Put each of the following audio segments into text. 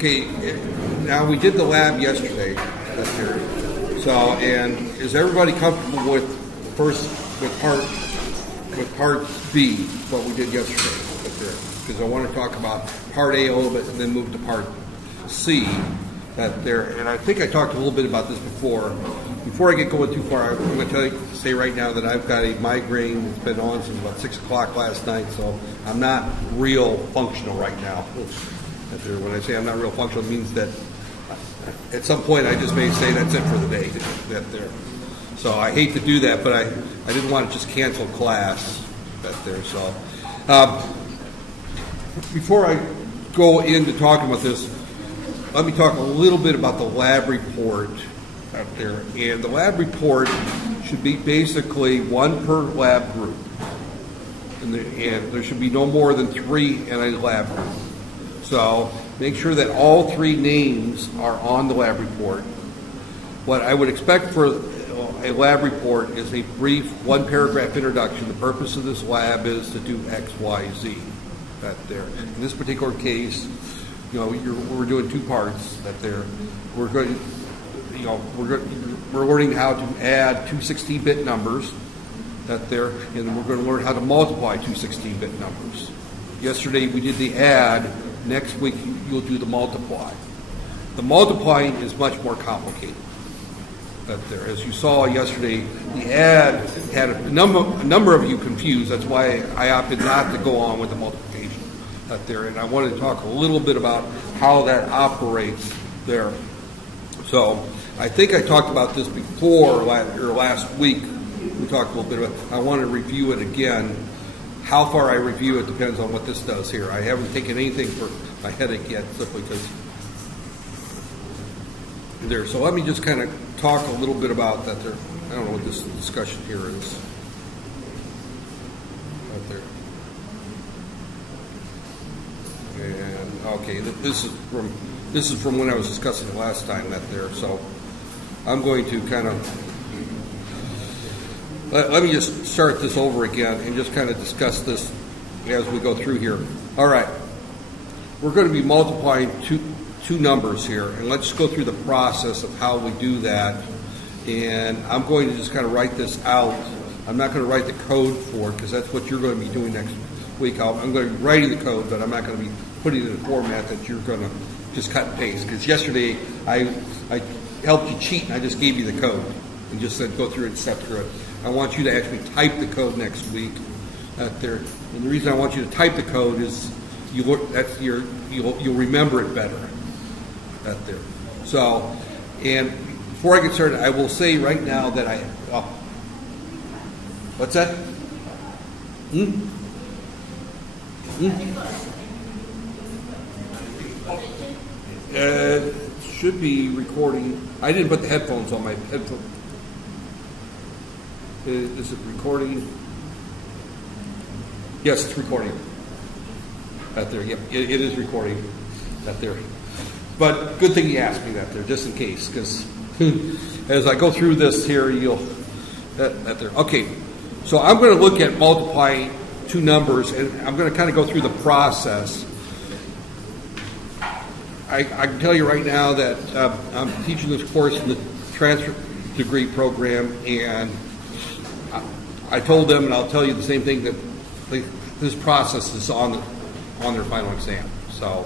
Okay, now we did the lab yesterday, so, and is everybody comfortable with part B, what we did yesterday? Because I want to talk about part A a little bit and then move to part C. And I think I talked a little bit about this before. Before I get going too far, I'm going to say right now that I've got a migraine that's been on since about 6 o'clock last night, so I'm not real functional right now. When I say I'm not real functional, it means that at some point I just may say that's it for the day. So I hate to do that, but I didn't want to just cancel class. So before I go into talking about this, let me talk a little bit about the lab report out there. And the lab report should be basically one per lab group. And there should be no more than 3 in a lab group. So make sure that all 3 names are on the lab report. What I would expect for a lab report is a brief 1-paragraph introduction. The purpose of this lab is to do X, Y, Z. In this particular case, we're doing 2 parts. We're learning how to add 2 16-bit numbers. And we're going to learn how to multiply 2 16-bit numbers. Yesterday we did the add. Next week you'll do the multiply. The multiplying is much more complicated. As you saw yesterday, the add had a number of you confused. That's why I opted not to go on with the multiplication and I wanted to talk a little bit about how that operates there. So I think I talked about this before, or last week. We talked a little bit about it. I want to review it again. How far I review it depends on what this does here. I haven't taken anything for my headache yet, simply because there. So let me just kind of talk a little bit about that there. I don't know what this discussion here is. Right there. And okay, this is from when I was discussing it last time. So I'm going to kind of let me just start this over again and just kind of discuss this as we go through here. All right, we're going to be multiplying two numbers here, and let's go through the process of how we do that. And I'm going to just kind of write this out. I'm not going to write the code for it because that's what you're going to be doing next week. I'm going to be writing the code, but I'm not going to be putting it in a format that you're going to just cut and paste. Because yesterday I helped you cheat and I just gave you the code and just said go through it and step through it. I want you to actually type the code next week there. And the reason I want you to type the code is you'll remember it better there. So, and before I get started, I will say right now that what's that? Should be recording. I didn't put the headphones on my headphone. Is it recording? Yes, it's recording. That there. Yep, it is recording. That there. But good thing you asked me that there, just in case, because as I go through this here, that there. Okay, so I'm going to look at multiplying 2 numbers, and I'm going to kind of go through the process. I can tell you right now that I'm teaching this course in the transfer degree program, and I told them, and I'll tell you the same thing, that this process is on their final exam. So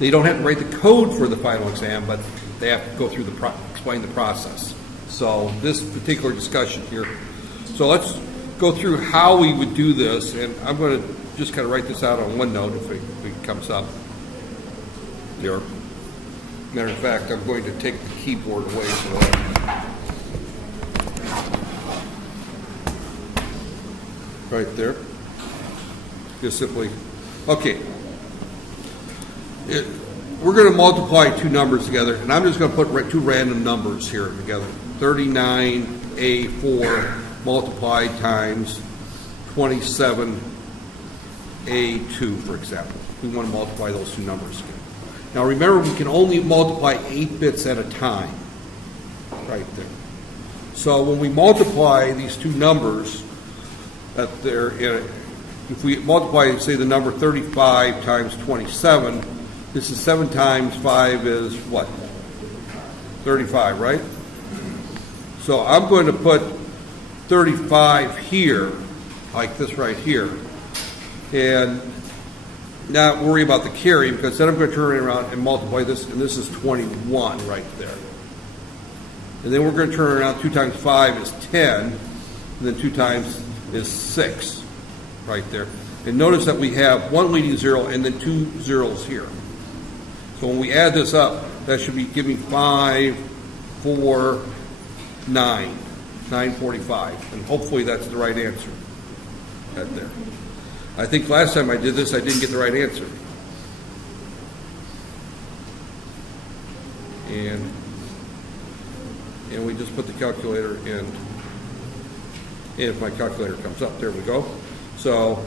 they don't have to write the code for the final exam, but they have to go through explain the process. So this particular discussion here. So let's go through how we would do this, and I'm going to just kind of write this out on OneNote if it comes up. There. Matter of fact, I'm going to take the keyboard away so right there. Just simply, okay. We're going to multiply 2 numbers together, and I'm just going to put 2 random numbers here together. 39A4 multiplied times 27A2, for example. We want to multiply those 2 numbers together. Now remember, we can only multiply 8 bits at a time, right there. So when we multiply these 2 numbers, if we multiply, say, the number 35 times 27, This is 7 times 5 is what? 35, right? So I'm going to put 35 here, like this right here, and not worry about the carry, because then I'm going to turn it around and multiply this, and this is 21 right there. And then we're going to turn it around. 2 times 5 is 10, and then 2 times is 6 right there. And notice that we have 1 leading 0 and then 2 zeros here. So when we add this up, that should be giving 5, 4, 9, 945. And hopefully that's the right answer right there. I think last time I did this, I didn't get the right answer. And we just put the calculator in. And if my calculator comes up, there we go. So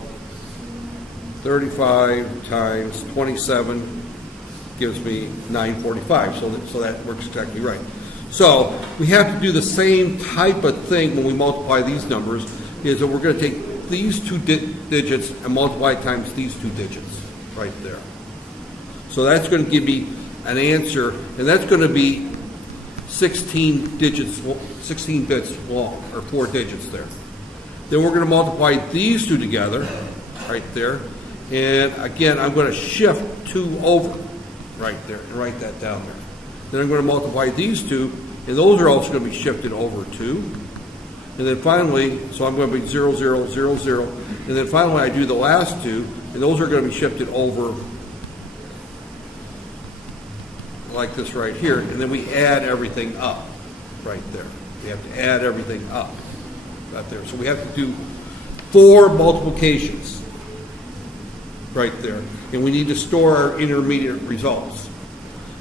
35 times 27 gives me 945. So that works exactly right. So we have to do the same type of thing when we multiply these numbers, is that we're going to take these 2 digits and multiply times these 2 digits right there. So that's going to give me an answer, and that's going to be 16 digits, 16 bits long, or 4 digits there. Then we're going to multiply these 2 together right there, and again I'm going to shift 2 over right there and write that down there. Then I'm going to multiply these 2, and those are also going to be shifted over 2. And then finally, so I'm going to be 0, 0, 0, 0. And then finally I do the last 2, and those are going to be shifted over like this right here. And then we add everything up right there. We have to add everything up right there. So we have to do 4 multiplications right there. And we need to store our intermediate results.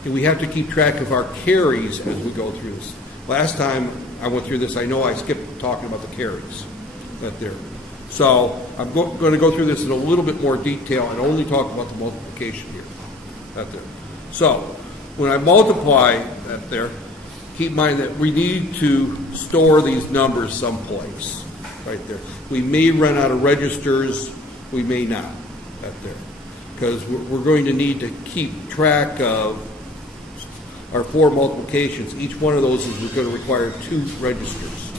And we have to keep track of our carries as we go through this. Last time I went through this, I know I skipped talking about the carries right there. So I'm going to go through this in a little bit more detail and only talk about the multiplication here right there. So when I multiply that there, keep in mind that we need to store these numbers someplace right there. We may run out of registers, we may not right there, because we're going to need to keep track of our 4 multiplications. Each one of those is going to require 2 registers.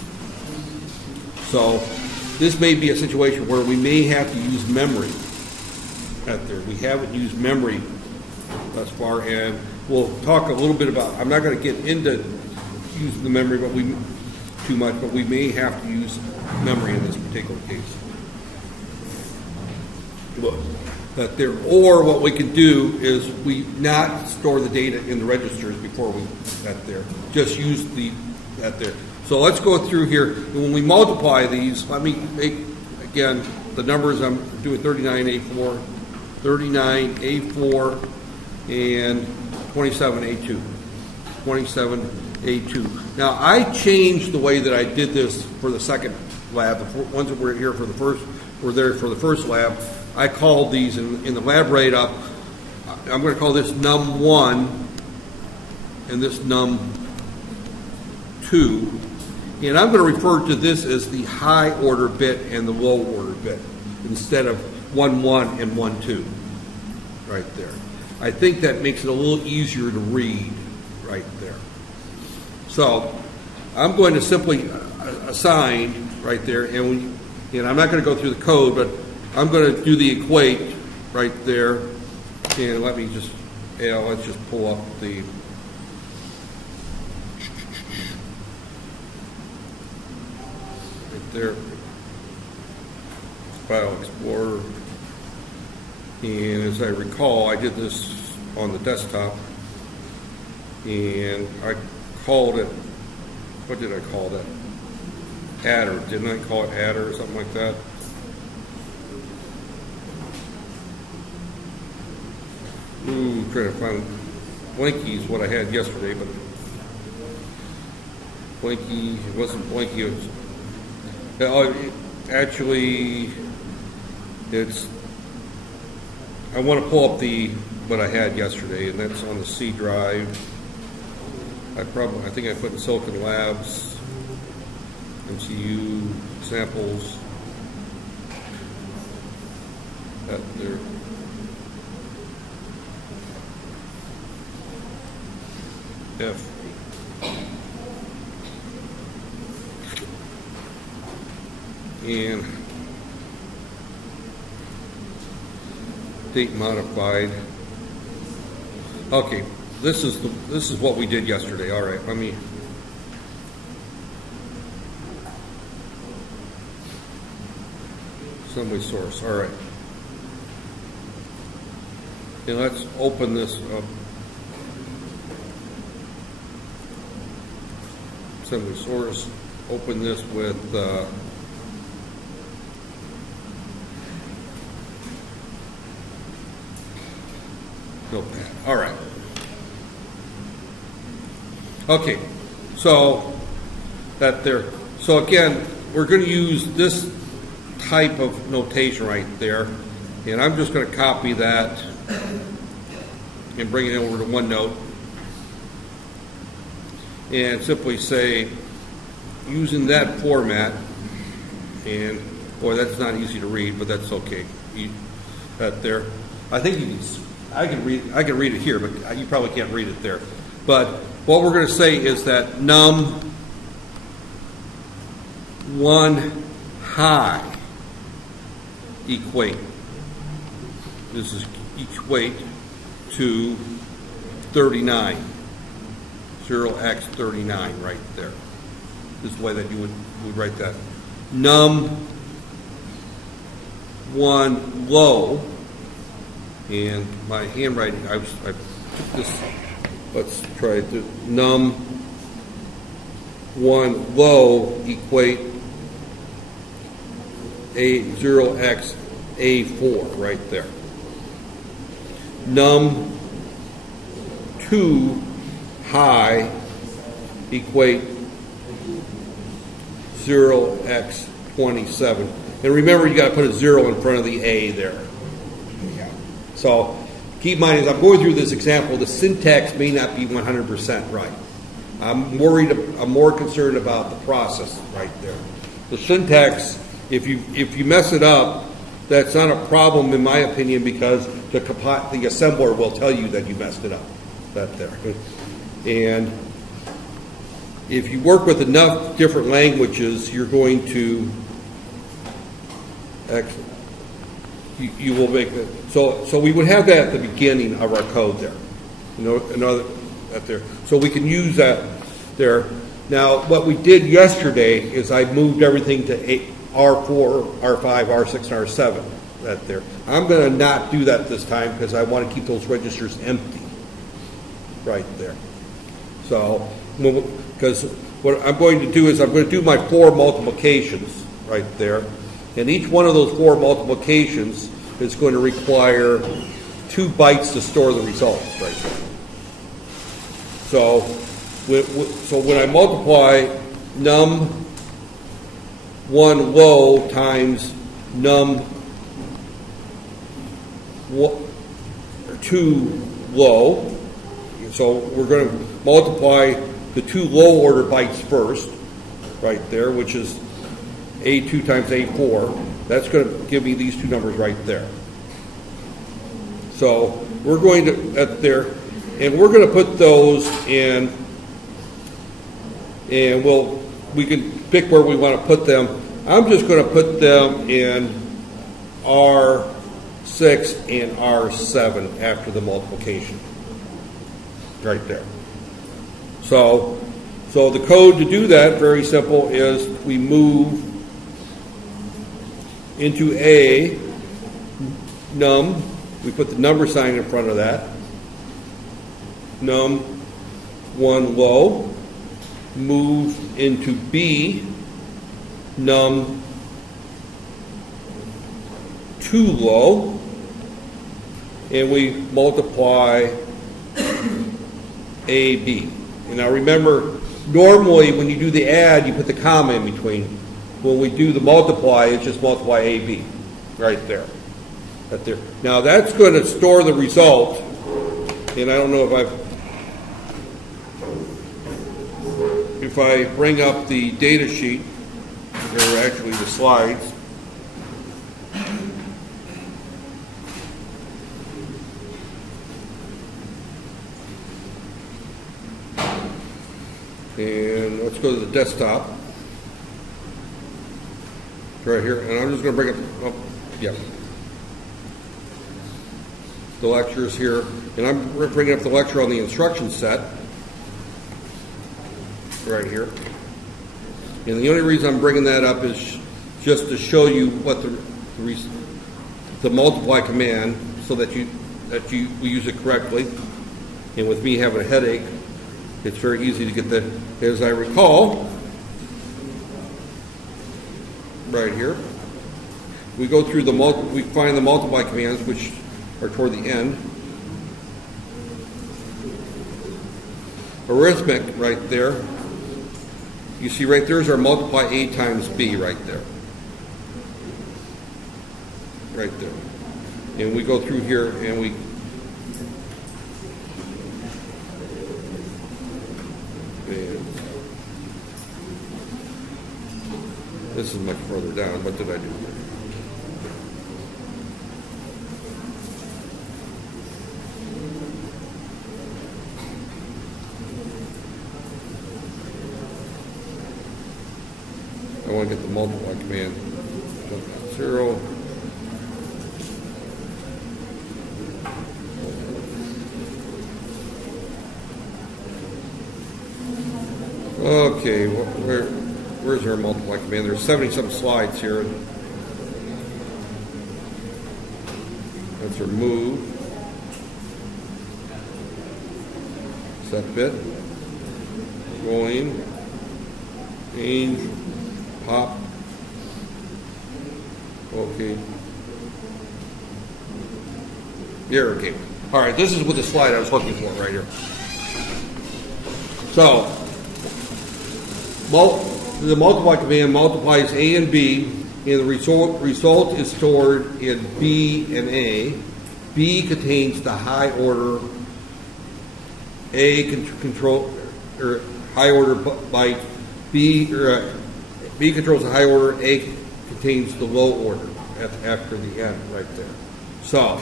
So this may be a situation where we may have to use memory right there. We haven't used memory thus far, and we'll talk a little bit about, I'm not going to get into using the memory too much, but we may have to use memory in this particular case. That there, or what we can do is we not store the data in the registers before we that there. Just use that there. So let's go through here. When we multiply these, let me make again the numbers. I'm doing 39A4, 39A4, and 27A2. 27A2. Now I changed the way that I did this for the second lab. The ones that were here for the first were there for the first lab. I called these in the lab write-up, I'm going to call this num1 and this num2. And I'm going to refer to this as the high order bit and the low order bit instead of 1, 1 and 1, 2 right there. I think that makes it a little easier to read right there. So I'm going to simply assign right there, and I'm not going to go through the code, but I'm going to do the equate right there, and let me just, let's just pull up the right there, File Explorer, and as I recall, I did this on the desktop, and I called it, what did I call that? Adder, didn't I call it adder or something like that? Trying to find Blinky is what I had yesterday, but Blinky, it wasn't Blinky. It was, actually, it's. I want to pull up what I had yesterday, and that's on the C drive. I think I put in Silicon Labs, MCU samples. That there. F. And date modified. Okay, this is what we did yesterday. All right, let me. Assembly source. All right, and let's open this up. Assembly source. Open this with. Notepad. All right. Okay, so that there. So again, we're going to use this type of notation right there, and I'm just going to copy that and bring it over to OneNote, and simply say, using that format, and boy, that's not easy to read, but that's okay. That there. I think you can. I can read it here, but you probably can't read it there. But what we're going to say is that num1 high equate. This is equate to 39. 0x39 right there. This is the way that you would write that. Num1 low. And my handwriting, I took this, let's try it. Num1 low equate A0x A4 right there. Num2 high equate 0x27. And remember, you got to put a 0 in front of the A there. So keep in mind, as I'm going through this example, the syntax may not be 100% right. I'm more concerned about the process right there. The syntax, if you mess it up, that's not a problem in my opinion, because the assembler will tell you that you messed it up. That there. And if you work with enough different languages, you're going to you will make it. So we would have that at the beginning of our code there. Another that there. So we can use that there. Now, what we did yesterday is I moved everything to R4, R5, R6, and R7. That there. I'm going to not do that this time because I want to keep those registers empty. Right there. So, because what I'm going to do is I'm going to do my 4 multiplications right there. And each one of those 4 multiplications is going to require 2 bytes to store the results right there. So when I multiply num1 low times num2 low, so we're going to multiply the 2 low order bytes first, right there, which is A2 times A4. That's going to give me these 2 numbers right there. So we're going to and we're going to put those in, and we can pick where we want to put them. I'm just going to put them in R6 and R7 after the multiplication. Right there. So the code to do that, very simple, is we move into A, num, we put the number sign in front of that, num1 low, move into B, num2 low, and we multiply AB. And now remember, normally when you do the add, you put the comma in between. When we do the multiply, it's just multiply AB, right there. Right there. Now that's going to store the result, and I don't know if I bring up the data sheet, or actually the slides. And let's go to the desktop. Right here, and I'm just going to bring it up. Yeah. The lectures here, and I'm bringing up the lecture on the instruction set. Right here. And the only reason I'm bringing that up is just to show you what the multiply command, so that we use it correctly. And with me having a headache, it's very easy to get that. As I recall, right here, we go through we find the multiply commands, which are toward the end. Arithmetic right there. You see right there is our multiply A times B right there. Right there. And we go through here and we this is much further down. What did I do here? I want to get the multiply command. 0. Okay, where's our multiply command? There's 70-some slides here. That's our move. Set bit. Going. Change. Pop. Okay. There, okay. All right, this is what the slide I was looking for right here. So, the multiply command multiplies A and B, and the result is stored in B and A. B contains the high order, A control or high order byte. B controls the high order. A contains the low order after the end right there. So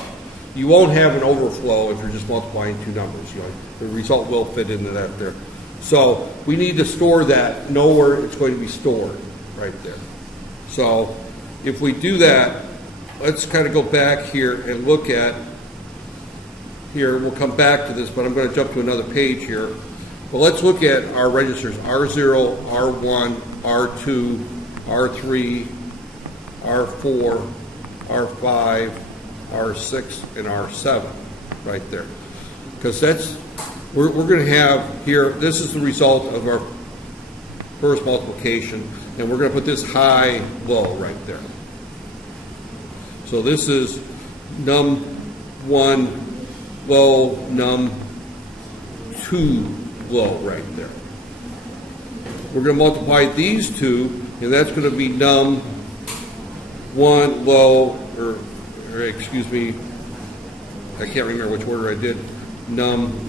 you won't have an overflow if you're just multiplying two numbers. You know, the result will fit into that there. So we need to store that, know where it's going to be stored right there. So if we do that, let's kind of go back here and look at here. We'll come back to this, but I'm going to jump to another page here. But let's look at our registers: R0, R1, R2, R3, R4, R5, R6, and R7 right there. Because that's, we're going to have here, this is the result of our first multiplication, and we're going to put this high, low right there. So this is num1 low, num2 low right there. We're going to multiply these two, and that's going to be num1 low, or excuse me, I can't remember which order I did, num2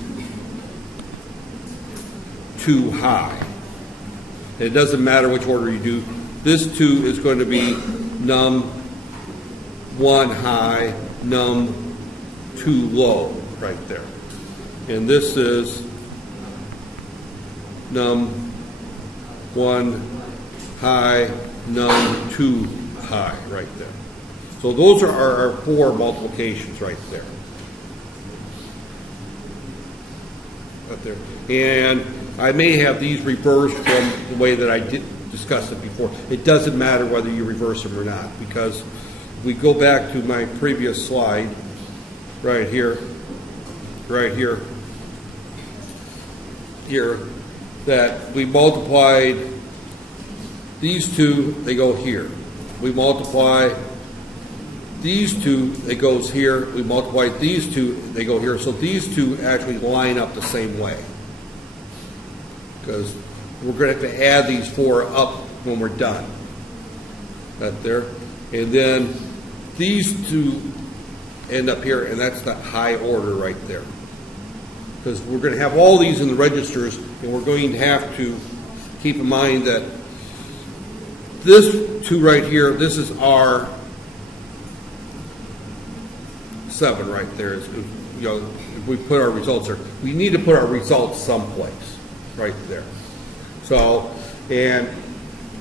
high. And it doesn't matter which order you do. This 2 is going to be num1 high, num2 low right there. And this is num1 high, num2 high right there. So those are our 4 multiplications right there. Right there. And I may have these reversed from the way that I did discuss it before. It doesn't matter whether you reverse them or not, because if we go back to my previous slide right here, that we multiplied these 2, they go here. We multiply these 2, it goes here. We multiply these 2, they go here. So these 2 actually line up the same way, because we're going to have to add these 4 up when we're done. Right there. And then these 2 end up here, and that's the high order right there. Because we're going to have all these in the registers, and we're going to have to keep in mind that this 2 right here, this is R7 right there. You know, if we put our results there, we need to put our results someplace right there. So, and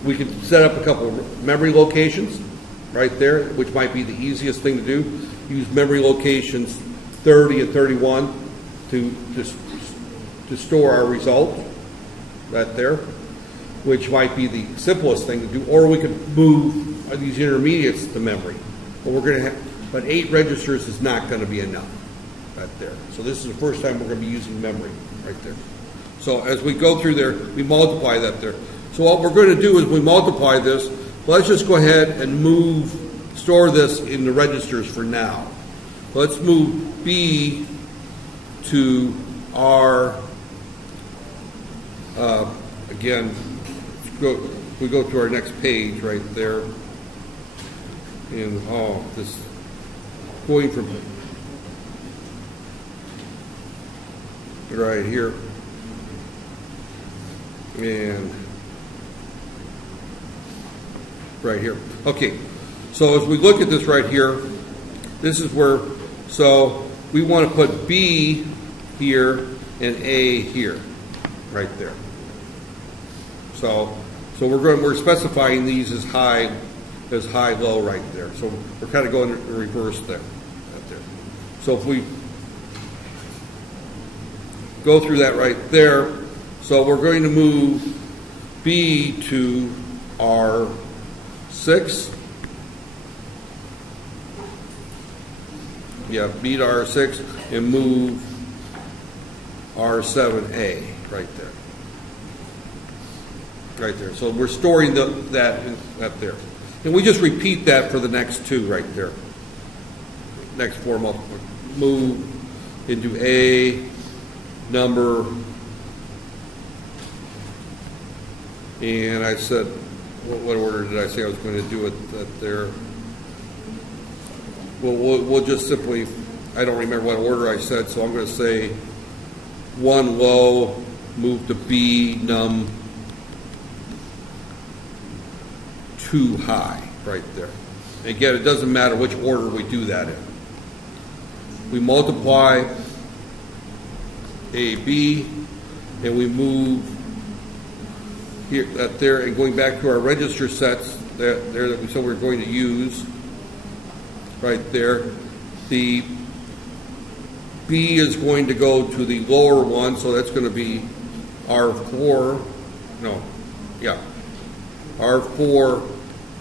we can set up a couple of memory locations right there, which might be the easiest thing to do. Use memory locations 30 and 31 to store our result right there, which might be the simplest thing to do. Or we could move these intermediates to memory. But we're going to have, but 8 registers is not going to be enough right there. So this is the first time we're going to be using memory right there. So as we go through there, we multiply that there. So what we're going to do is we multiply this. Let's just go ahead and store this in the registers for now. Let's move B to R. Again, we go to our next page right there. And this going from right here. And right here. Okay, so as we look at this right here, this is where, so we want to put B here and A here, right there. So we're specifying these as high, low right there. So we're kind of going in reverse there, right there. So if we go through that right there, so we're going to move B to R6. Yeah, B to R6 and move R7A right there. Right there. So we're storing that there. And we just repeat that for the next 2 right there. Next 4 multiple. Move into A number, and I said, what order did I say I was going to do it there? We'll just simply, I don't remember what order I said, so I'm going to say 1 low, move to B num 2 high, right there. Again, it doesn't matter which order we do that in. We multiply A, B, and we move here, there, and going back to our register sets that we said we're going to use, right there. The B is going to go to the lower one, so that's going to be R4. No, yeah, R4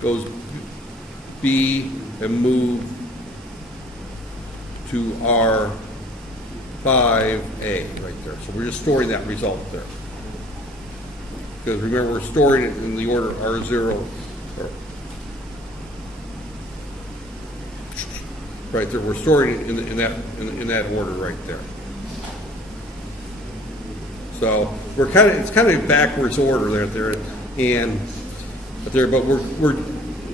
goes B and move to R5A right there. So we're just storing that result there. Because remember, we're storing it in the order R0. Right there, we're storing it in that order right there. So we're it's kind of backwards order there, and but we're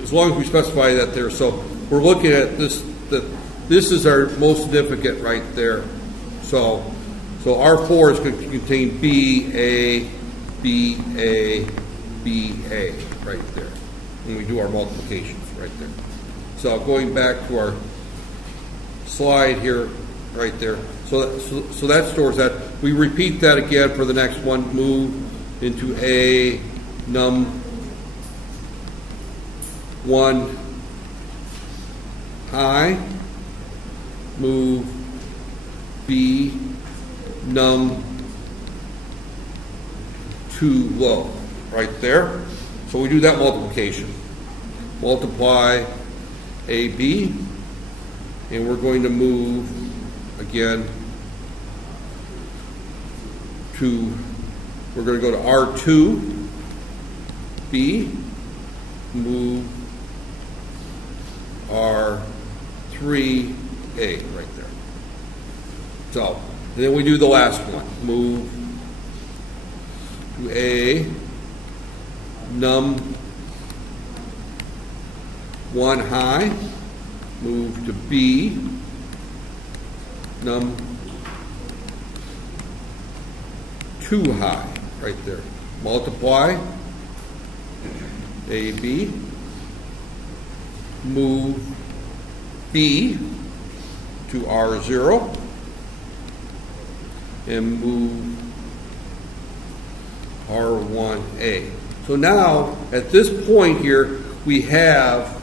as long as we specify that there. So we're looking at this. This is our most significant right there. So R4 is going to contain B, A, B, A, B, A right there when we do our multiplications right there. So going back to our slide here, right there. So that stores that. We repeat that again for the next one. Move into A num 1 high. Move B num 2 low, right there. So we do that multiplication. Multiply AB, and we're going to move again we're going to go to R2, B, move R3A right there. So, and then we do the last one. Move to A, num 1 high, move to B, num 2 high, right there. Multiply AB, move B to R0, and move R1A. So now, at this point here, we have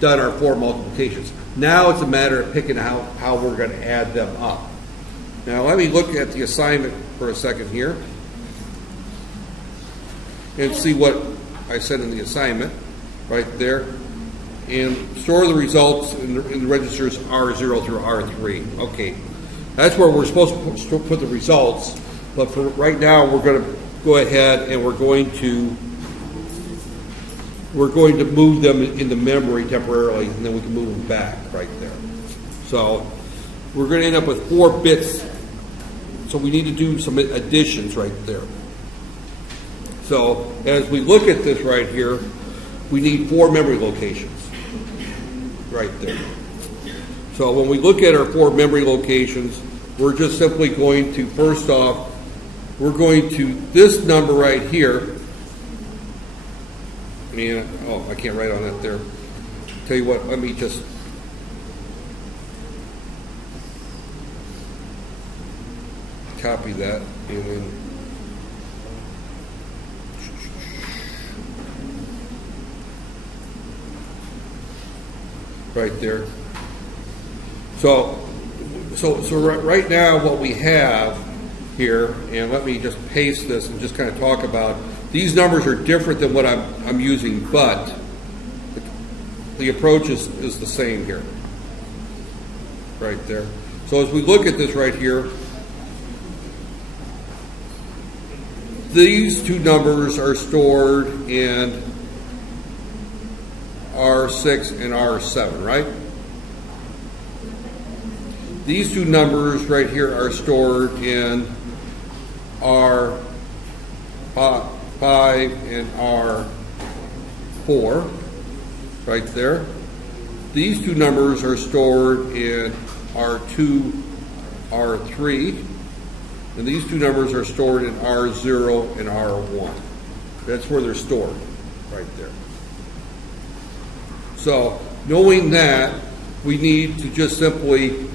done our 4 multiplications. Now it's a matter of picking out how we're going to add them up. Now let me look at the assignment for a second here and see what I said in the assignment right there. And store the results in the registers R0 through R3. Okay, that's where we're supposed to put the results. But for right now, we're going to go ahead and we're going to move them into memory temporarily, and then we can move them back right there. So we're going to end up with 4 bits. So we need to do some additions right there. So as we look at this right here, we need 4 memory locations right there. So when we look at our 4 memory locations, we're just simply going to, first off, we're going to, this number right here, and, oh, I can't write on that there. Tell you what, let me just, copy that, and then, right there. So right now what we have here, and let me just paste this and just kind of talk about, these numbers are different than what I'm using, but the approach is the same here, right there. So as we look at this right here, these 2 numbers are stored in R6 and R7, right? These 2 numbers right here are stored in R5 and R4, right there. These 2 numbers are stored in R2, R3, and these 2 numbers are stored in R0 and R1. That's where they're stored, right there. So knowing that, we need to just simply,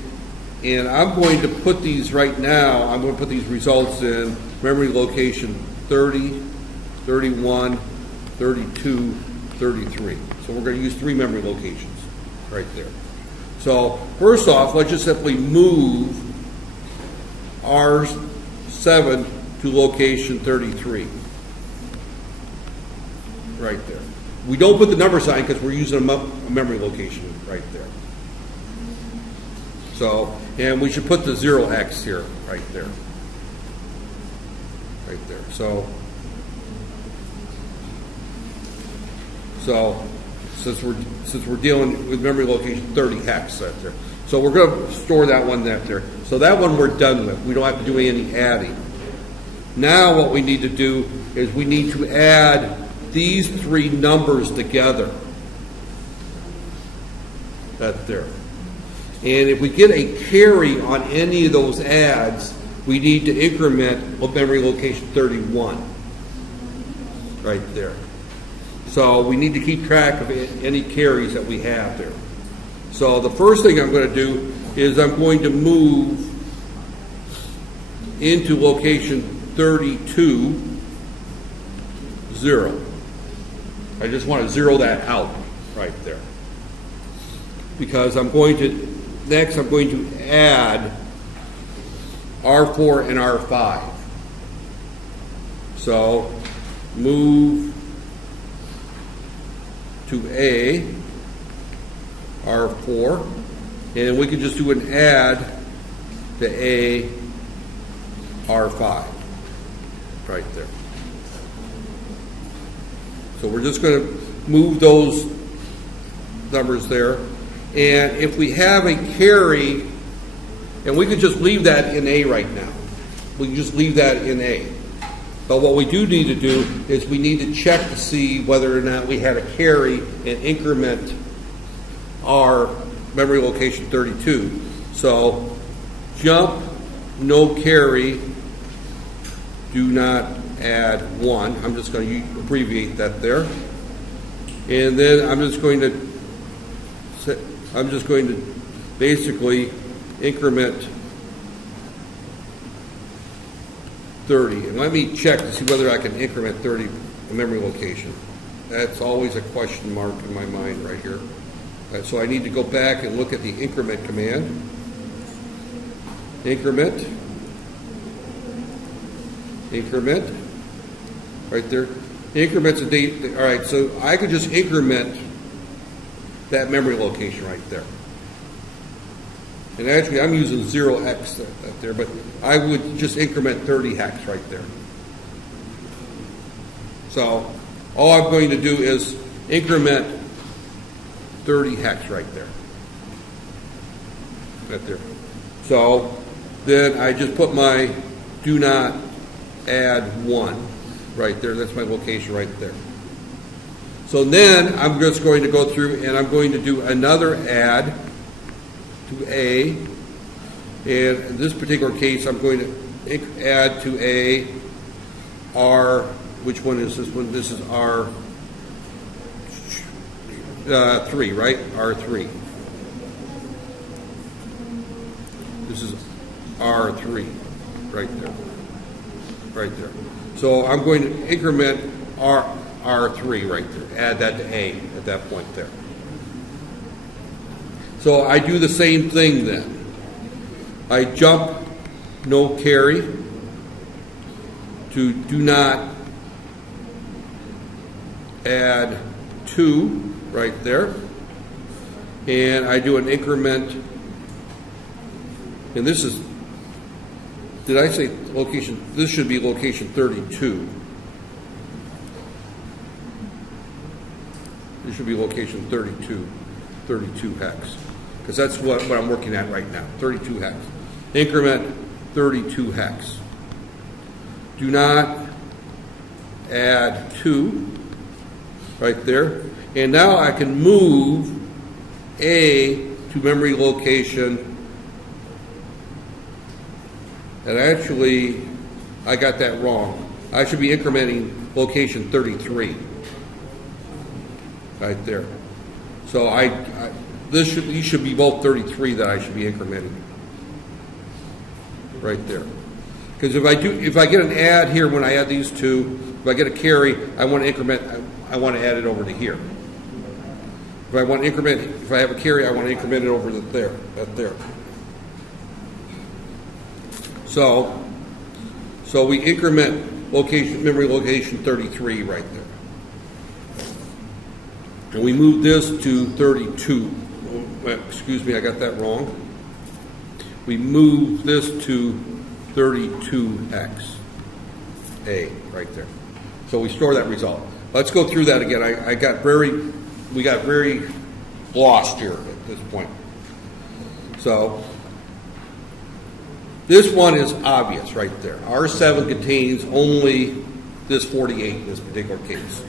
and I'm going to put these right now, I'm going to put these results in memory location 30, 31, 32, 33. So we're going to use 3 memory locations right there. So first off, let's just simply move R7 to location 33. Right there. We don't put the number sign because we're using a memory location right there. So, and we should put the 0x here, right there. Right there. So since we're dealing with memory location 30 hex right there. So we're going to store that one there. So that one we're done with. We don't have to do any adding. Now what we need to do is we need to add these 3 numbers together. That there. And if we get a carry on any of those adds, we need to increment memory location 31. Right there. So we need to keep track of any carries that we have there. So the first thing I'm going to do is I'm going to move into location 32, 0. I just want to zero that out right there. Because I'm going to, next I'm going to add R4 and R5. So move to A, R4, and we can just do an add to A, R5, right there. So we're just going to move those numbers there. And if we have a carry, and we could just leave that in A right now. We can just leave that in A. But what we do need to do is we need to check to see whether or not we had a carry and increment our memory location 32. So jump, no carry, do not add 1. I'm just going to abbreviate that there. And then I'm just going to basically increment 30. And let me check to see whether I can increment 30 a memory location. That's always a question mark in my mind right here. So I need to go back and look at the increment command. Increment. Increment. Right there. Increments a date. All right, so I could just increment that memory location right there. And actually, I'm using 0x there, but I would just increment 30 hex right there. So all I'm going to do is increment 30 hex right there. Right there. So then I just put my do not add 1 right there. That's my location right there. So then I'm just going to go through and I'm going to do another add to A. And in this particular case, I'm going to add to A R. Which one is this one? This is R 3, right? R3. This is R3 right there. Right there. So I'm going to increment R3 right there. Add that to A at that point there. So I do the same thing then. I jump no carry to do not add 2 right there. And I do an increment. And this is, did I say location? This should be location 32. This should be location 32 hex. Because that's what I'm working at right now, 32 hex. Increment 32 hex. Do not add 2 right there. And now I can move A to memory location. And actually, I got that wrong. I should be incrementing location 33 right there. So these should be both 33 that I should be incrementing right there. Because if I get an add here when I add these two, if I get a carry, I want to increment. I want to add it over to here. If I want to increment, if I have a carry, I want to increment it over to there, there. So we increment memory location 33 right there. And we move this to 32. Excuse me, I got that wrong. We move this to 32x A right there. So we store that result. Let's go through that again. We got very lost here at this point. So this one is obvious right there. R7 contains only this 48 in this particular case.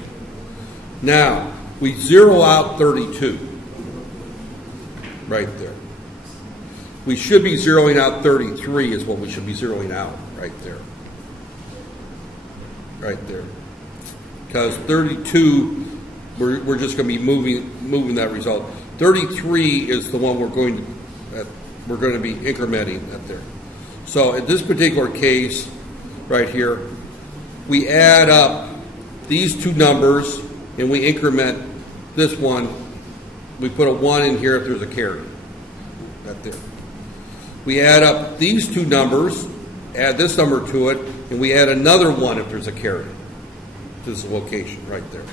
Now, we zero out 32 right there. We should be zeroing out 33 is what we should be zeroing out right there. Right there. Because 32, we're just going to be moving that result. 33 is the one we're going to be incrementing at there. So in this particular case, right here, we add up these two numbers and we increment this one. We put a 1 in here if there's a carry. Right there. We add up these two numbers, add this number to it, and we add another 1 if there's a carry to this location right there.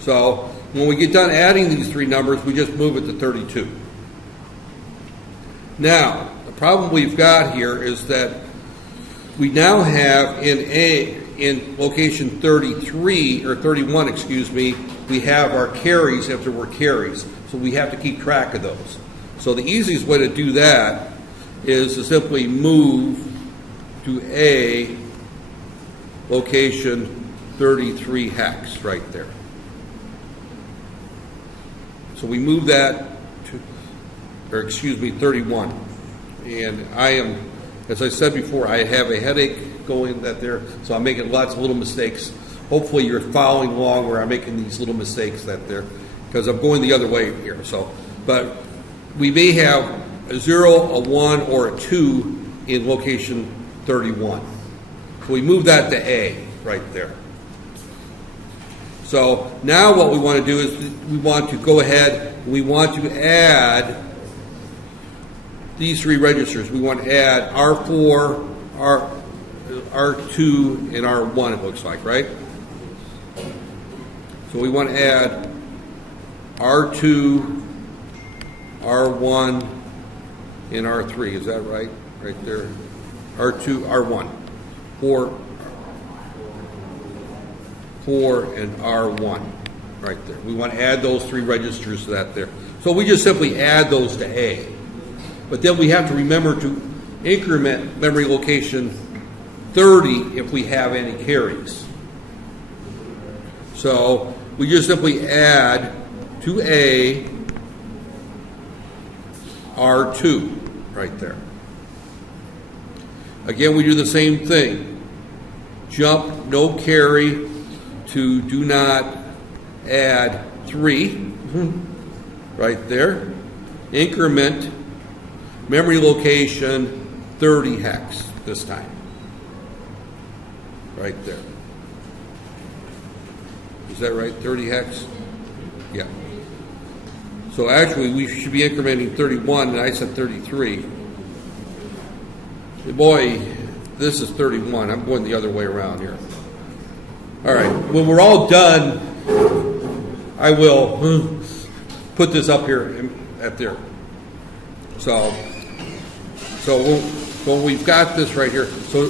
So when we get done adding these three numbers, we just move it to 32. Now, the problem we've got here is that we now have in location 33, or 31, excuse me, we have our carries if there were carries. So we have to keep track of those. So the easiest way to do that is to simply move to A location 33 hex right there. So we move that to, or excuse me, 31. And I am, as I said before, I have a headache going that there, so I'm making lots of little mistakes. Hopefully you're following along where I'm making these little mistakes that there, because I'm going the other way here. So, but we may have a 0, a 1, or a 2 in location 31. So we move that to A right there. So now what we want to do is we want to go ahead and we want to add these three registers. We want to add R4, R2, and R1, it looks like, right? So we want to add R2, R1, and R3. Is that right? Right there. R2, R1. 4 and R1 right there. We want to add those three registers to that there. So we just simply add those to A. But then we have to remember to increment memory location 30 if we have any carries. So we just simply add to A R2 right there. Again, we do the same thing. Jump, no carry, to do not add 3 right there. Increment memory location 30 hex this time. Right there. Is that right? 30 hex? Yeah. So actually we should be incrementing 31 and I said 33. Boy, this is 31. I'm going the other way around here. All right, when we're all done, I will put this up here at there. So we've got this right here. So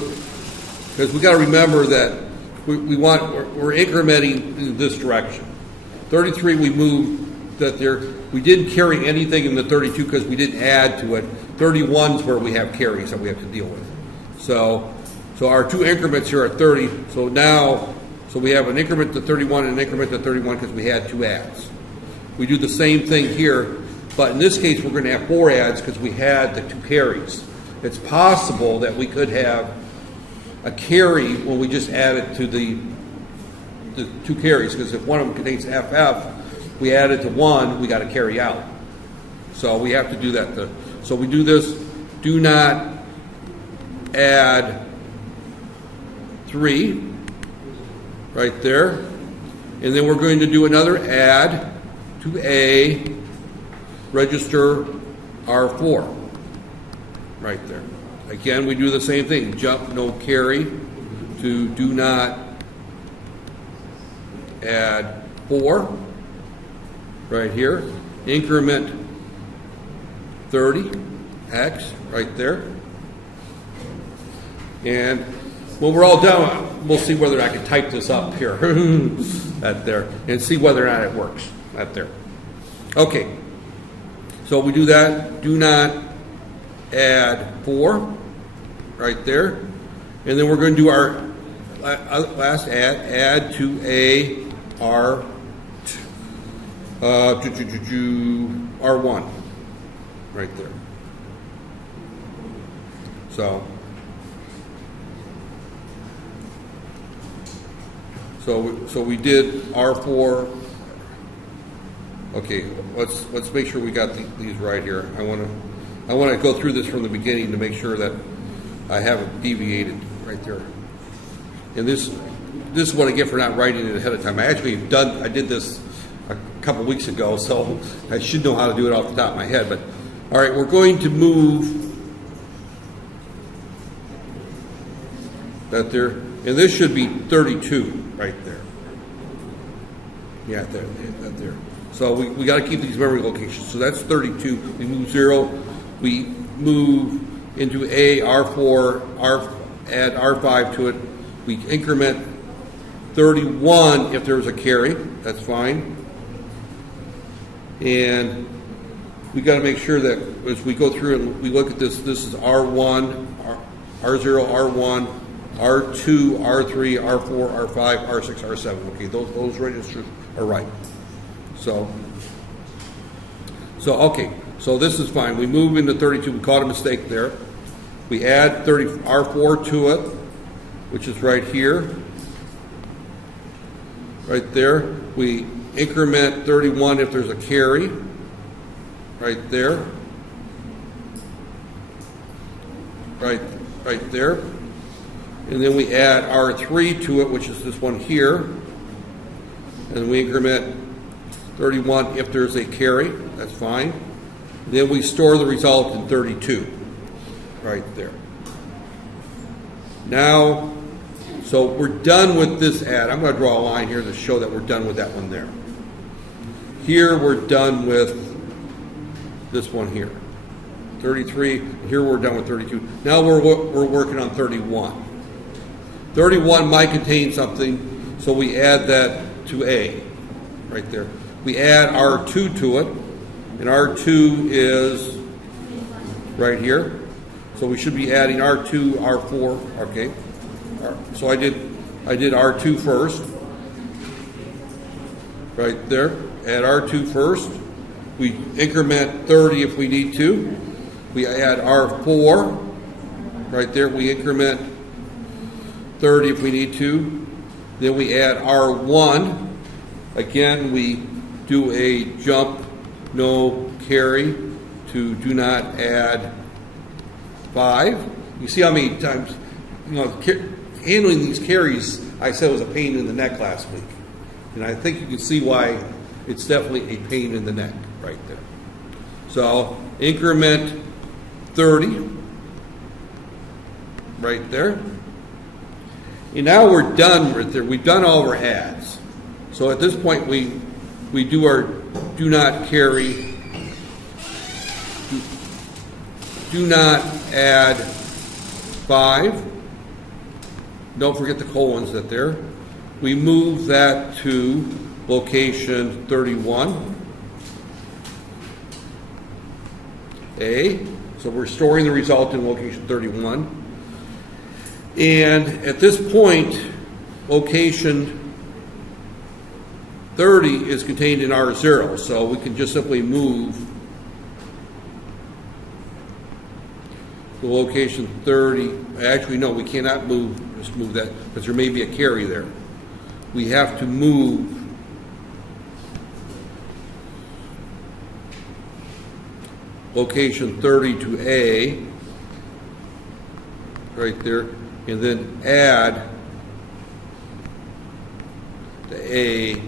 because we got to remember that we're incrementing in this direction. 33 we moved that there. We didn't carry anything in the 32 because we didn't add to it. 31 is where we have carries that we have to deal with. So our two increments here are 30. So now. So we have an increment to 31 and an increment to 31 because we had 2 adds. We do the same thing here, but in this case we're going to have 4 adds because we had the 2 carries. It's possible that we could have a carry when we just add it to the 2 carries, because if one of them contains FF, we add it to 1, we got to carry out. So we have to do that. So we do this, do not add 3. Right there, and then we're going to do another add to A register R4 right there. Again, we do the same thing. Jump, no carry, to do not add 4 right here. Increment 30 X right there. And when we're all done, we'll see whether I can type this up here, that there, and see whether or not it works, that there. Okay, so we do that. Do not add 4, right there, and then we're going to do our last add to A R1, right there. So we did R4. Okay, let's make sure we got these right here. I want to go through this from the beginning to make sure that I haven't deviated right there. And this is what I get for not writing it ahead of time. I did this a couple weeks ago, so I should know how to do it off the top of my head. But all right, we're going to move that there, and this should be 32 right there. Yeah, there. So we got to keep these memory locations. So that's 32. We move 0. We move into A, R4, add R5 to it. We increment 31 if there's a carry. That's fine. And we got to make sure that as we go through and we look at this, this is R1, R0, R1, R2, R3, R4, R5, R6, R7. Okay, those registers are right. So okay, so this is fine. We move into 32. We caught a mistake there. We add R4 to it, which is right here, right there. We increment 31 if there's a carry, right there, right there. and then we add R3 to it, which is this one here, and we increment 31 if there's a carry. That's fine. Then we store the result in 32, right there. Now, so we're done with this add. I'm going to draw a line here to show that we're done with that one there. Here we're done with this one here, 33. Here we're done with 32. Now we're working on 31. 31 might contain something, so we add that to A, right there. We add R2 to it, and R2 is right here. So we should be adding R2, R4, okay. So I did R2 first, right there. Add R2 first. We increment 30 if we need to. We add R4, right there. We increment 30 if we need to. Then we add R1. Again, we do a jump, no carry, to do not add 5. You see how many times, handling these carries, I said was a pain in the neck last week. And I think you can see why it's definitely a pain in the neck right there. So increment 30 right there. And now we're done right there. We've done all our adds. So at this point we do our do not carry, do not add 5. Don't forget the colons that there. We move that to location 31. A. So we're storing the result in location 31. And at this point, location 30 is contained in R0. So we can just simply move the location 30. Actually, no, we cannot just move that because there may be a carry there. We have to move location 30 to A, right there, and then add the A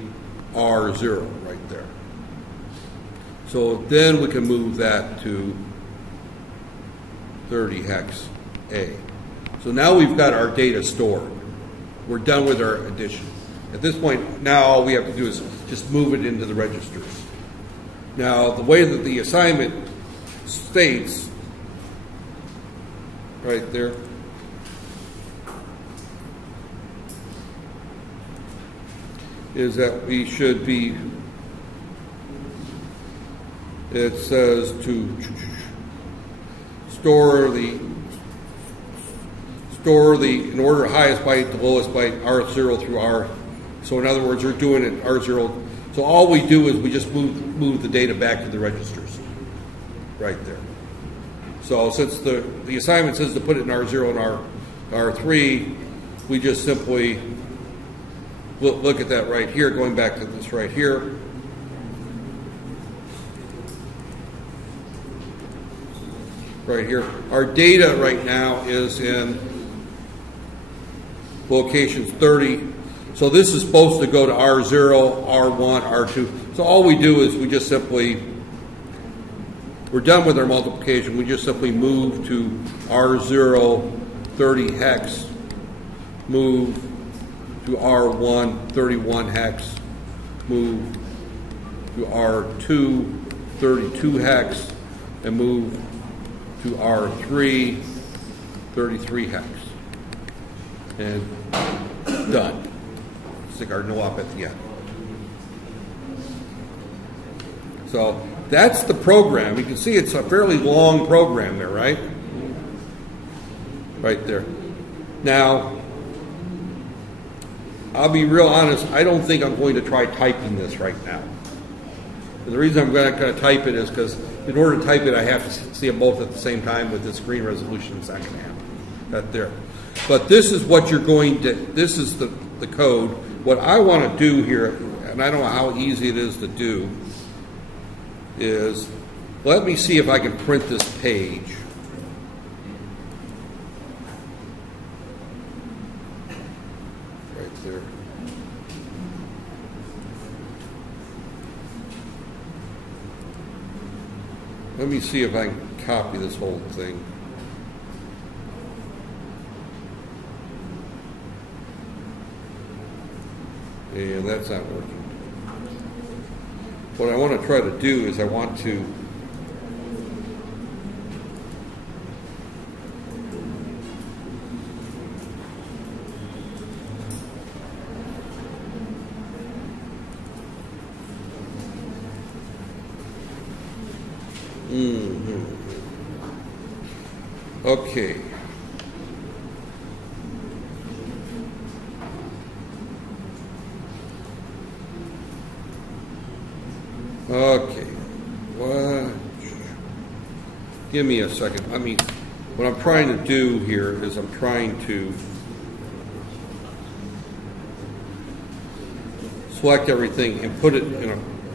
R0 right there. So then we can move that to 30 hex A. So now we've got our data stored. We're done with our addition. At this point, now all we have to do is just move it into the registers. Now, the way that the assignment states, right there, is that we should be, it says to store the in order highest byte to lowest byte R0 through R. So in other words, we're doing it R0. So all we do is we just move the data back to the registers, right there. So since the assignment says to put it in R0 and R3, we just simply look at that right here, going back to this right here. Right here. Our data right now is in locations 30. So this is supposed to go to R0, R1, R2. So all we do is we just simply, we're done with our multiplication. We just simply move to R0, 30 hex, move to R1, 31 hex, move to R2, 32 hex, and move to R3, 33 hex. And done. Stick our no-op at the end. So that's the program. You can see it's a fairly long program there, right? Right there. Now, I'll be real honest, I don't think I'm going to try typing this right now. And the reason I'm going to type it is because in order to type it, I have to see them both at the same time with the screen resolution it's not going to have. That there. But this is what you're going to, this is the code. What I want to do here, and I don't know how easy it is to do, is let me see if I can print this page. there. Let me see if I can copy this whole thing. And that's not working. What I want to try to do is I want to Okay. Okay. What? Give me a second. What I'm trying to do here is I'm trying to select everything and put it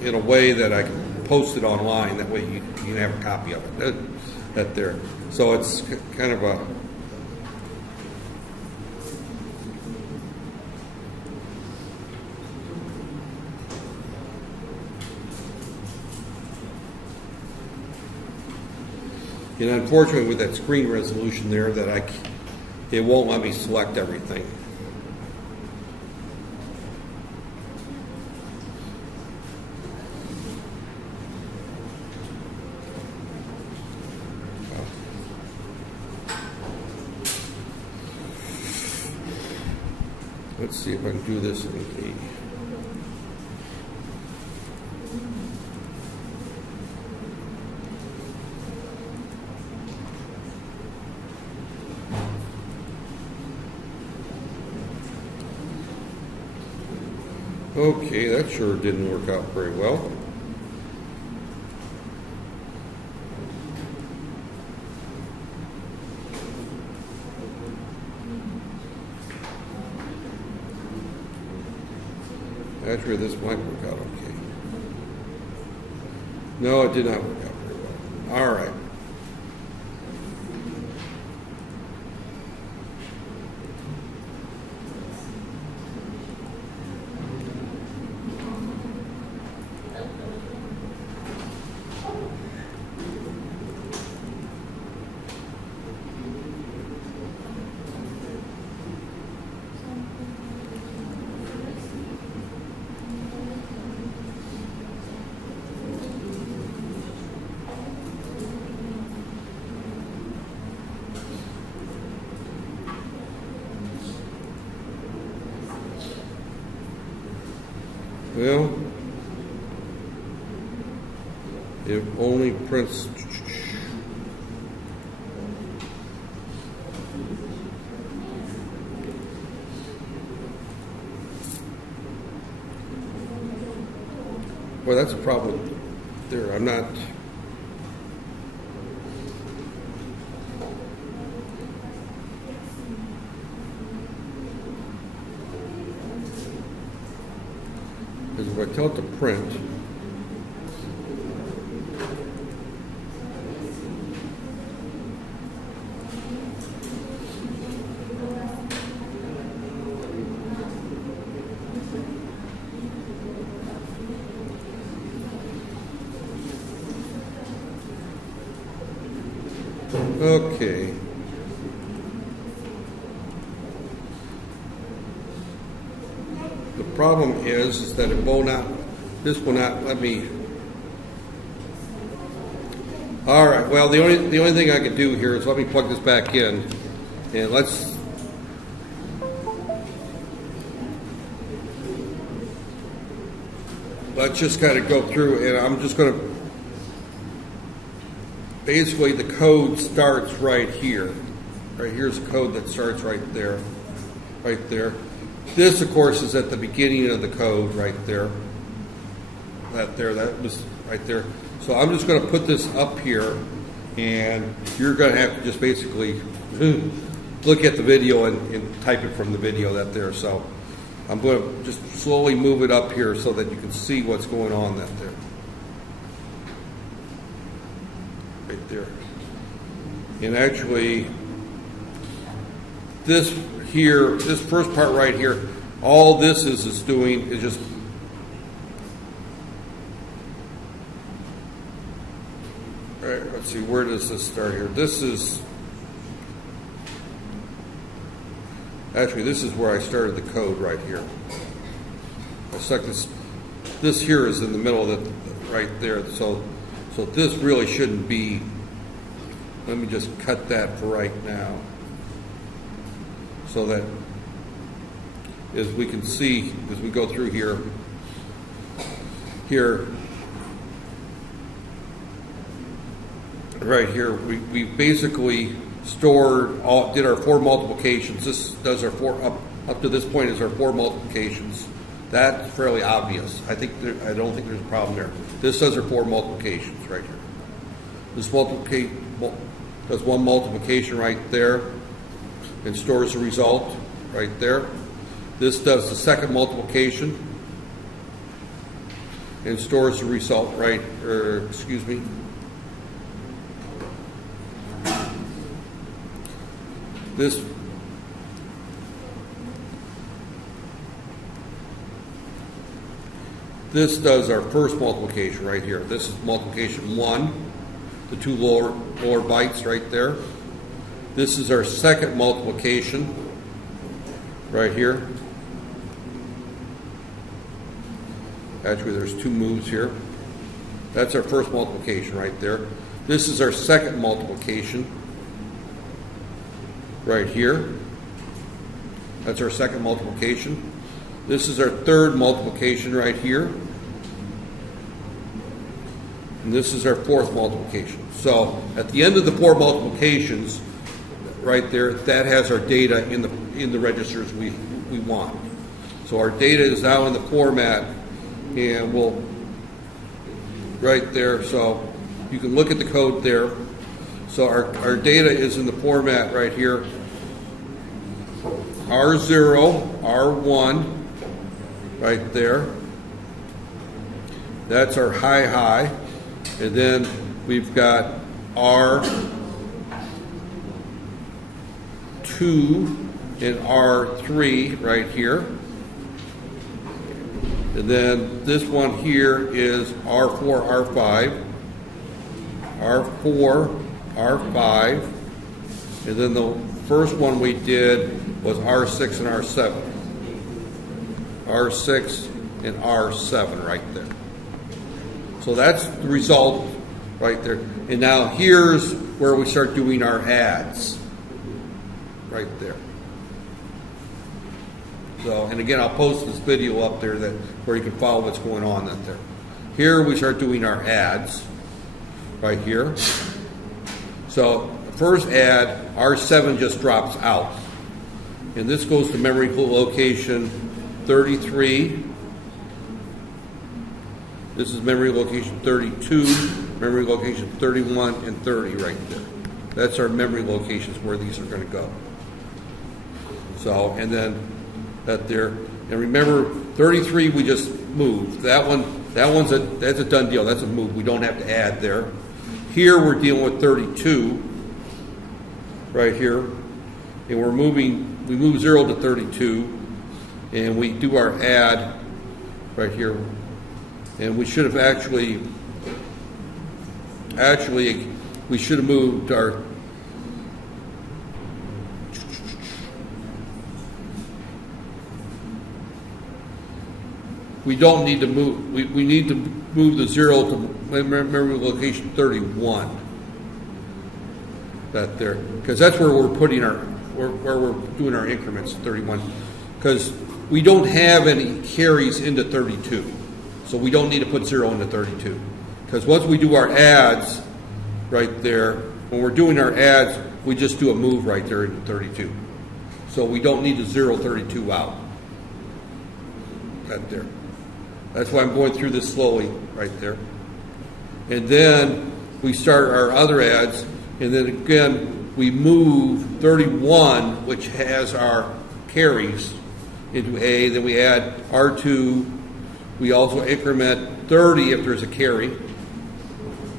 in a way that I can post it online. That way you can have a copy of it. That there. So it's kind of a and unfortunately with that screen resolution there that it won't let me select everything. Let's see if I can do this in the Okay, that sure didn't work out very well. Actually, this might work out okay. No, it did not work out very well. All right. Well, it only prints. Well, that's a problem there. I'm not. Because if I tell it to print, okay. The problem is that it will not, this will not let me. All right, well, the only thing I can do here is let me plug this back in, and let's just kind of go through, and I'm just going to, basically the code starts right here. Right here's the code that starts right there, right there. This, of course, is at the beginning of the code right there. That was right there. So I'm just going to put this up here, and you're going to have to just basically look at the video and type it from the video that there. So I'm going to just slowly move it up here so that you can see what's going on that there. Right there. And actually, this here, this first part right here, All this is doing is just all right, let's see, where does this start here? This is actually, this is where I started the code right here. I stuck this here is in the middle of it right there. So this really shouldn't be. Let me just cut that for right now, so that as we can see as we go through here, right here, we basically stored did our 4 multiplications. This does our 4 up to this point is our 4 multiplications. That's fairly obvious. I don't think there's a problem there. This does our 4 multiplications right here. This does 1 multiplication right there and stores the result right there. This does the 2nd multiplication and stores the result right, excuse me. This does our 1st multiplication right here. This is multiplication 1, the 2 lower bytes right there. This is our 2nd multiplication right here. Actually, there's 2 moves here. That's our 1st multiplication right there. This is our 2nd multiplication right here. That's our 2nd multiplication. This is our 3rd multiplication right here. And this is our 4th multiplication. So at the end of the 4 multiplications right there, that has our data in the registers we want. So our data is now in the format, and we'll right there. So you can look at the code there. So our data is in the format right here. R0, R1, right there. That's our high. And then we've got R2 and R3 right here. And then this one here is R4, R5, R4, R5. And then the first one we did was R6 and R7. R6 and R7 right there. So that's the result right there. And now here's where we start doing our adds. Right there. So, and again, I'll post this video up there where you can follow what's going on up there. Here we start doing our adds. Right here. So the first add, R7 just drops out. And this goes to memory location 33. This is memory location 32, memory location 31, and 30 right there. That's our memory locations where these are going to go. So, and then that there. And remember, 33 we just moved. That's a done deal. That's a move. We don't have to add there. Here we're dealing with 32 right here. And we move 0 to 32, and we do our add right here. And we should have actually we should have moved our we don't need to move we need to move the 0 to memory location 31. That there, because that's where we're putting where we're doing our increments 31, because we don't have any carries into 32. So we don't need to put 0 into 32. Because once we do our adds right there, when we're doing our adds, we just do a move right there into 32. So we don't need to 0 32 out. Right there. That's why I'm going through this slowly right there. And then we start our other adds, and then again we move 31, which has our carries, into A. Then we add R2. We also increment 30 if there's a carry.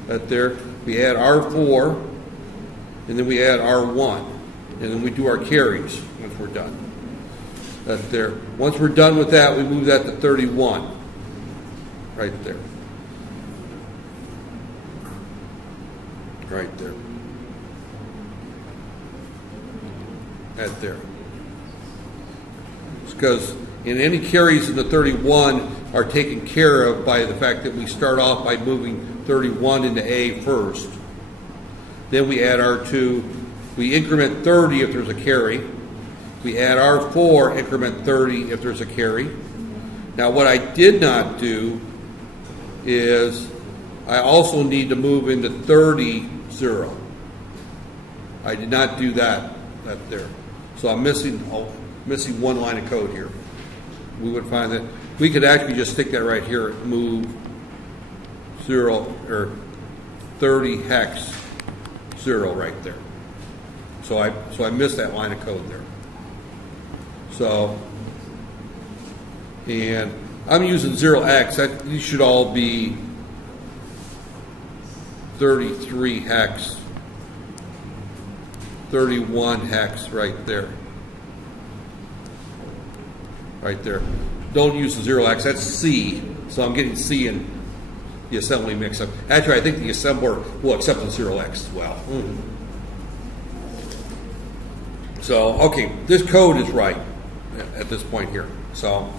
Right there. We add R4, and then we add R1. And then we do our carries once we're done. That there. Once we're done with that, we move that to 31. Right there. Right there. Right there. Because in any carries in the 31 are taken care of by the fact that we start off by moving 31 into A first. Then we add R2. We increment 30 if there's a carry. We add R4, increment 30 if there's a carry. Now what I did not do is I also need to move into 30, 0. I did not do that there. So I'm missing one line of code here. We would find that we could actually just stick that right here, move 0 or 30 hex 0 right there. So I missed that line of code there. So, and I'm using 0x. These should all be 33 hex, 31 hex right there. Right there. Don't use the 0x. That's C. So I'm getting C in the assembly mix-up. Actually, I think the assembler will accept the 0x as well. So, okay, this code is right at this point here. So,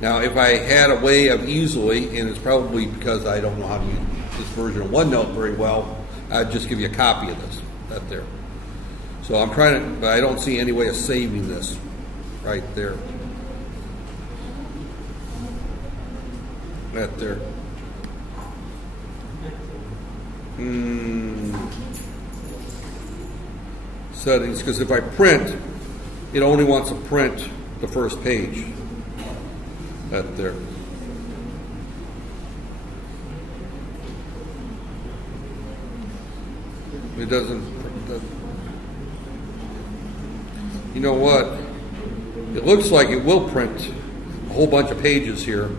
now if I had a way of easily, and it's probably because I don't know how to use this version of OneNote very well, I'd just give you a copy of this, that there. So I'm trying to, but I don't see any way of saving this right there. That there. Settings, because if I print, it only wants to print the first page. That there. It doesn't. You know what? It looks like it will print a whole bunch of pages here.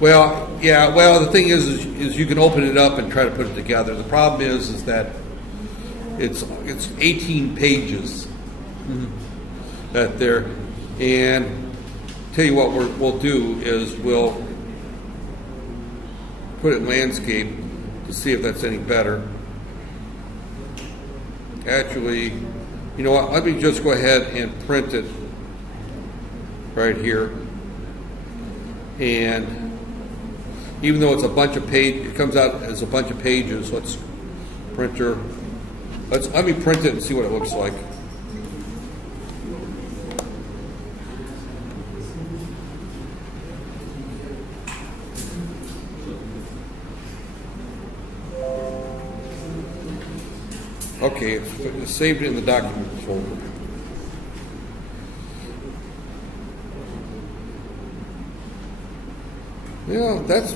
Well, yeah. Well, the thing is you can open it up and try to put it together. The problem is that it's 18 pages that there, and tell you what we'll do is we'll put it in landscape to see if that's any better. Actually, you know what? Let me just go ahead and print it right here. And even though it's a bunch of pages, it comes out as a bunch of pages. Let's printer. Let me print it and see what it looks like. Okay, it's saved in the documents folder. Yeah, that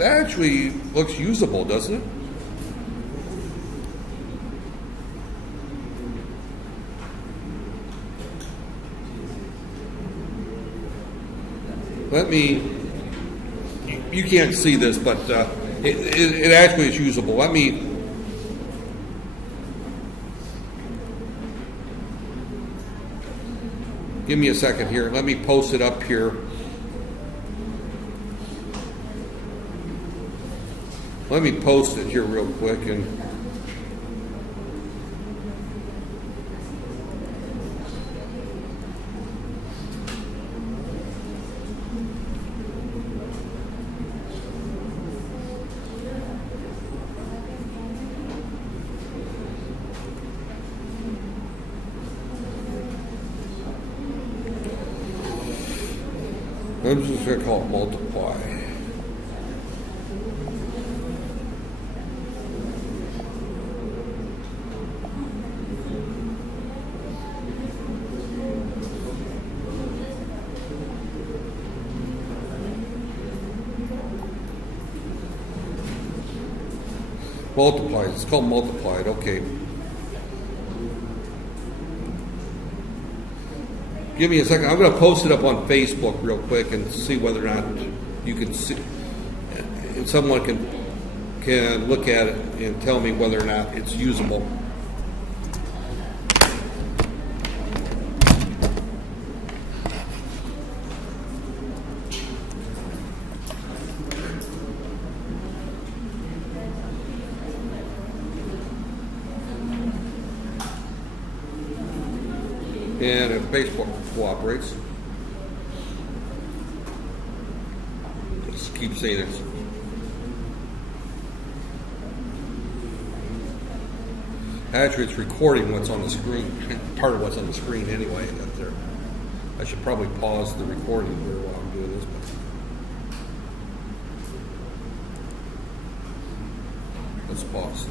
actually looks usable, doesn't it? Let me, you can't see this, but it actually is usable. Let me, give me a second here. Let me post it up here. Let me post it here real quick and I'm just going to call it multiply. Multiplied. It's called multiplied. Okay. Give me a second. I'm going to post it up on Facebook real quick and see whether or not you can see, and someone can look at it and tell me whether or not it's usable. And if Facebook cooperates, let's keep saying it. Actually, it's recording what's on the screen, part of what's on the screen anyway. I should probably pause the recording here while I'm doing this. Let's pause.